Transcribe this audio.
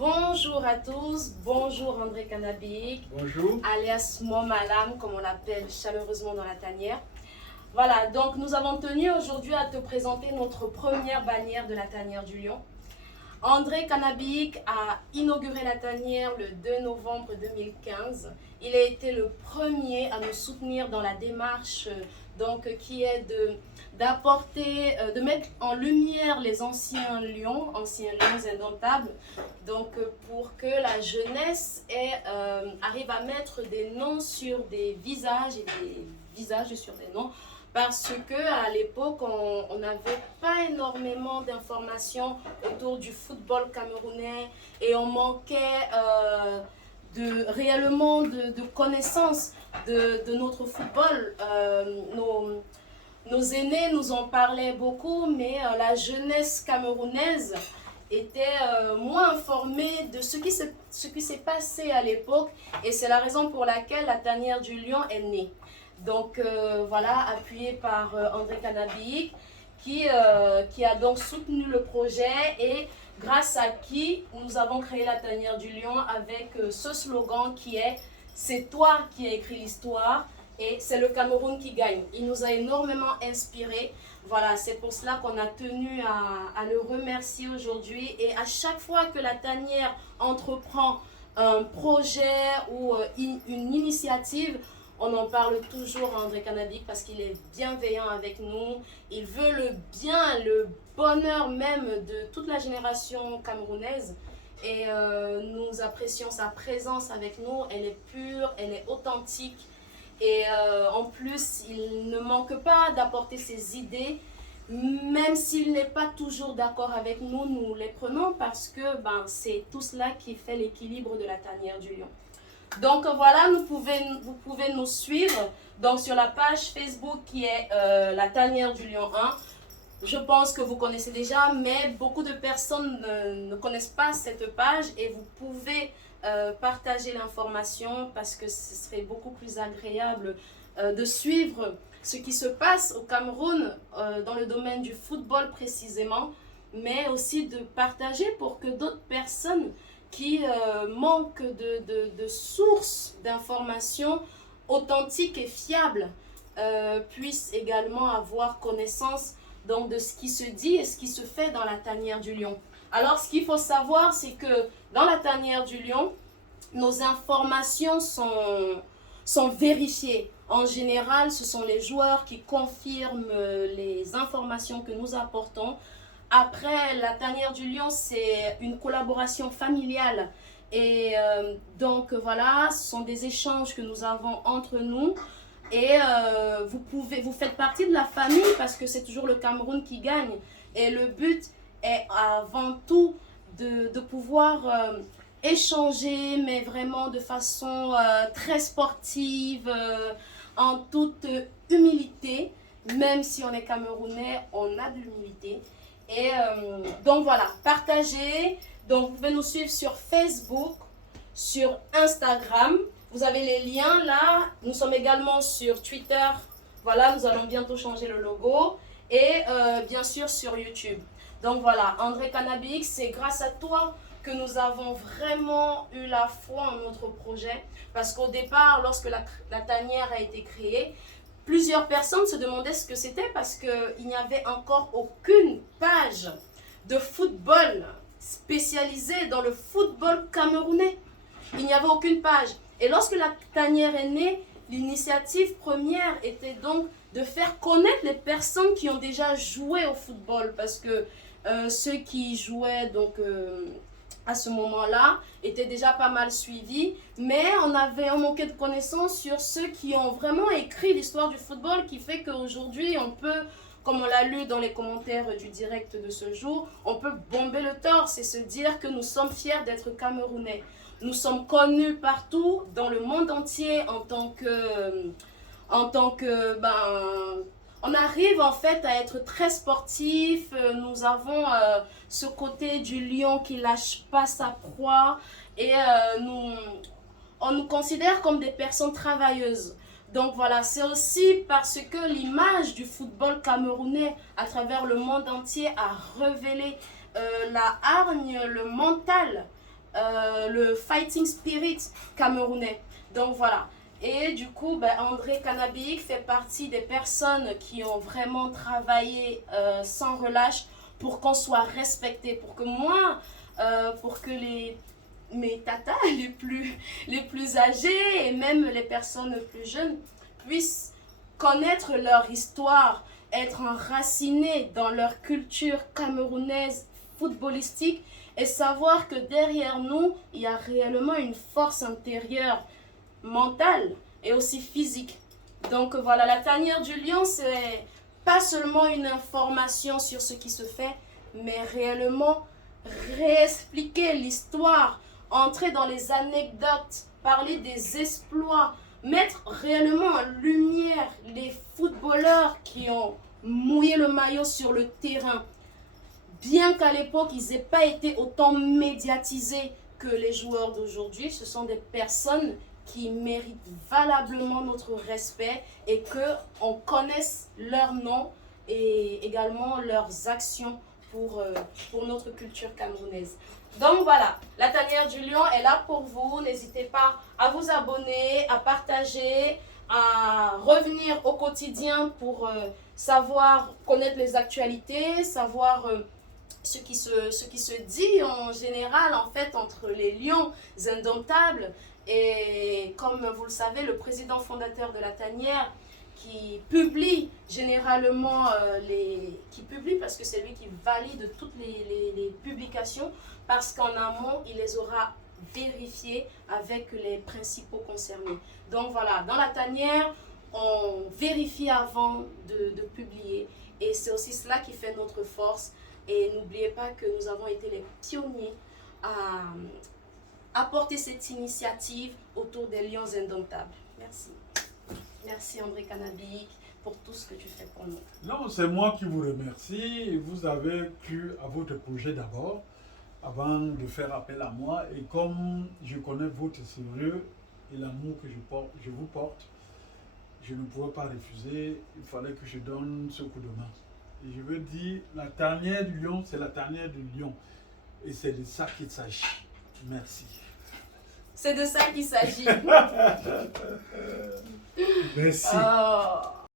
Bonjour à tous, bonjour André Canabic, Bonjour. alias Momalam, comme on l'appelle chaleureusement dans la tanière. Voilà, donc nous avons tenu aujourd'hui à te présenter notre première bannière de la tanière du Lion. André Canabic a inauguré la tanière le 2 novembre 2015. Il a été le premier à nous soutenir dans la démarche qui est d'apporter, de mettre en lumière les anciens lions indomptables, pour que la jeunesse arrive à mettre des noms sur des visages et des visages sur des noms. Parce qu'à l'époque, on n'avait pas énormément d'informations autour du football camerounais et on manquait réellement de connaissances de notre football. Nos aînés nous en parlaient beaucoup, mais la jeunesse camerounaise était moins informée de ce qui s'est passé à l'époque, et c'est la raison pour laquelle la tanière du Lion est née. Donc voilà, appuyé par André Canabic, qui a donc soutenu le projet et grâce à qui nous avons créé la tanière du Lion avec ce slogan qui est « C'est toi qui as écrit l'histoire et c'est le Cameroun qui gagne ». Il nous a énormément inspiré. Voilà, c'est pour cela qu'on a tenu à le remercier aujourd'hui. Et à chaque fois que la tanière entreprend un projet ou une initiative, on en parle toujours à André Canabic parce qu'il est bienveillant avec nous. Il veut le bien, le bonheur même de toute la génération camerounaise. Et nous apprécions sa présence avec nous. Elle est pure, elle est authentique. Et en plus, il ne manque pas d'apporter ses idées. Même s'il n'est pas toujours d'accord avec nous, nous les prenons parce que c'est tout cela qui fait l'équilibre de la tanière du Lion. Donc voilà, vous pouvez nous suivre donc, sur la page Facebook qui est la tanière du Lion 1. Je pense que vous connaissez déjà, mais beaucoup de personnes ne connaissent pas cette page et vous pouvez partager l'information parce que ce serait beaucoup plus agréable de suivre ce qui se passe au Cameroun dans le domaine du football précisément, mais aussi de partager pour que d'autres personnes qui manquent de sources d'informations authentiques et fiables puissent également avoir connaissance donc, de ce qui se dit et ce qui se fait dans la tanière du Lion. Alors, ce qu'il faut savoir, c'est que dans la tanière du Lion, nos informations sont vérifiées. En général, ce sont les joueurs qui confirment les informations que nous apportons. Après, la tanière du Lion, c'est une collaboration familiale. Et donc, voilà, ce sont des échanges que nous avons entre nous. Et vous faites partie de la famille parce que c'est toujours le Cameroun qui gagne. Et le but est avant tout de pouvoir échanger, mais vraiment de façon très sportive, en toute humilité. Même si on est Camerounais, on a de l'humilité. Et donc voilà, partagez. Donc vous pouvez nous suivre sur Facebook, sur Instagram. Vous avez les liens là. Nous sommes également sur Twitter. Voilà, nous allons bientôt changer le logo. Et bien sûr sur YouTube. Donc voilà, André Canabic, c'est grâce à toi que nous avons vraiment eu la foi en notre projet. Parce qu'au départ, lorsque la tanière a été créée, plusieurs personnes se demandaient ce que c'était parce qu'il n'y avait encore aucune page de football spécialisée dans le football camerounais. Il n'y avait aucune page. Et lorsque la tanière est née, l'initiative première était donc de faire connaître les personnes qui ont déjà joué au football. Parce que ceux qui jouaient à ce moment-là étaient déjà pas mal suivis. Mais on manquait de connaissances sur ceux qui ont vraiment écrit l'histoire du football, qui fait qu'aujourd'hui, on peut, comme on l'a lu dans les commentaires du direct de ce jour, on peut bomber le torse et se dire que nous sommes fiers d'être Camerounais. Nous sommes connus partout dans le monde entier en tant que on arrive en fait à être très sportif. Nous avons ce côté du lion qui lâche pas sa proie et on nous considère comme des personnes travailleuses. Donc voilà, c'est aussi parce que l'image du football camerounais à travers le monde entier a révélé la hargne, le mental le fighting spirit camerounais. Donc voilà. Et du coup, ben, André Canabic fait partie des personnes qui ont vraiment travaillé sans relâche pour qu'on soit respecté, pour que moi, pour que mes tatas les plus âgés et même les personnes plus jeunes puissent connaître leur histoire, être enracinés dans leur culture camerounaise footballistique et savoir que derrière nous, il y a réellement une force intérieure, mentale et aussi physique. Donc voilà, la tanière du lion, c'est pas seulement une information sur ce qui se fait, mais réellement réexpliquer l'histoire, entrer dans les anecdotes, parler des exploits, mettre réellement en lumière les footballeurs qui ont mouillé le maillot sur le terrain. Bien qu'à l'époque, ils n'aient pas été autant médiatisés que les joueurs d'aujourd'hui, ce sont des personnes qui méritent valablement notre respect et qu'on connaisse leur nom et également leurs actions pour notre culture camerounaise. Donc voilà, la tanière du lion est là pour vous. N'hésitez pas à vous abonner, à partager, à revenir au quotidien pour savoir connaître les actualités, savoir ce qui se dit en général en fait entre les lions indomptables. Et comme vous le savez, le président fondateur de la tanière qui publie généralement qui publie parce que c'est lui qui valide toutes les publications, parce qu'en amont il les aura vérifiées avec les principaux concernés. Donc voilà, dans la tanière on vérifie avant de publier, et c'est aussi cela qui fait notre force. Et n'oubliez pas que nous avons été les pionniers à apporter cette initiative autour des lions indomptables. Merci. Merci André Canabic pour tout ce que tu fais pour nous. Non, c'est moi qui vous remercie. Vous avez cru à votre projet d'abord, avant de faire appel à moi. Et comme je connais votre sérieux et l'amour que je vous porte, je ne pouvais pas refuser. Il fallait que je donne ce coup de main. Et je veux dire, la tanière du lion, c'est la tanière du lion. Et c'est de ça qu'il s'agit. Merci. C'est de ça qu'il s'agit. Merci. Oh.